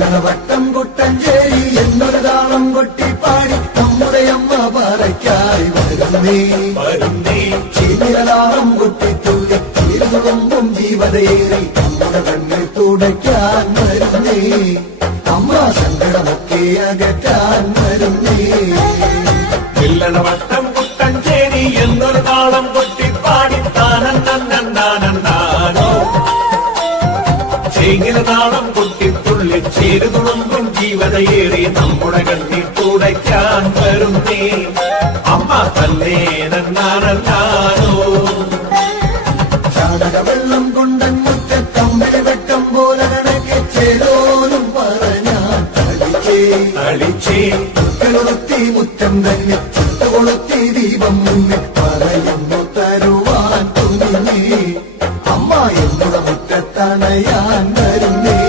വട്ടം കൊട്ടഞ്ചേരി എന്നൊരു താളം കൊട്ടിപ്പാടി നമ്മുടെ അമ്മ പറയ്ക്കായി വരുന്നേ ചീനിലാളം കൊട്ടിത്തുള്ളി ഇരുതുമ്പും ജീവതയേറി നമ്മുടെ കണ്ണിൽ തുടയ്ക്കാൻ വരുന്നേ അമ്മ സങ്കടമൊക്കെ അകറ്റാൻ വരുന്നേ വട്ടം കൊട്ടഞ്ചേരി എന്നൊരു താളം കൊട്ടിപ്പാടി താനോ ചേങ്ങിലതാളം കൊട്ടിത്തുള്ളി ചേരുതുളുമ്പും ജീവതയേറി നമ്മുടെ കണ്ണീർ തുടയ്ക്കാൻ വരുന്നേ അമ്മ തന്നേ നന്നാനോ ചാണകവെള്ളം കൊണ്ടങ്ങുറ്റത്തമ്മിഴി വെട്ടം പോലെ കണക്കെ ചേരോനും പറഞ്ഞാൽ തളിച്ചേ കളിച്ചേ കൊളുത്തി മുറ്റം തന്നെ ചുട്ടുകൊളുത്തി ദീപം